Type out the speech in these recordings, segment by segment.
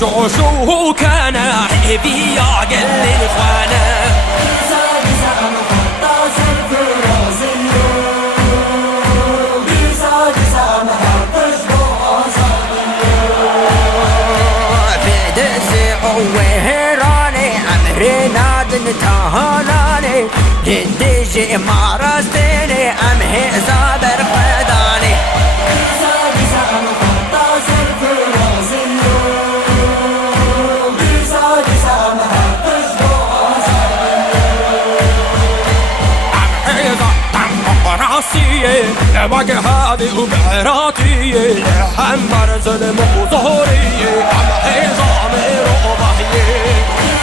جوشو كان حبي يا قل الخانة وهراني أمري نادن تهاناني جدي مارستيني أمهي صابر قداني لباك هذه وبعراتي حمر ظلم وظهوري عم حزامي رضاهي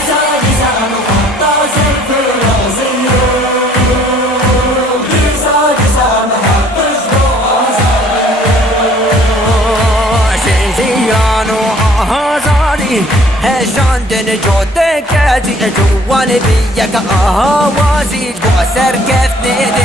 زادي زعم وخطاز الفرازي زادي زعم شنزيان وهزاري هجاندن جودك ازي جوان بيك اهوازي جوسر كيف نيدي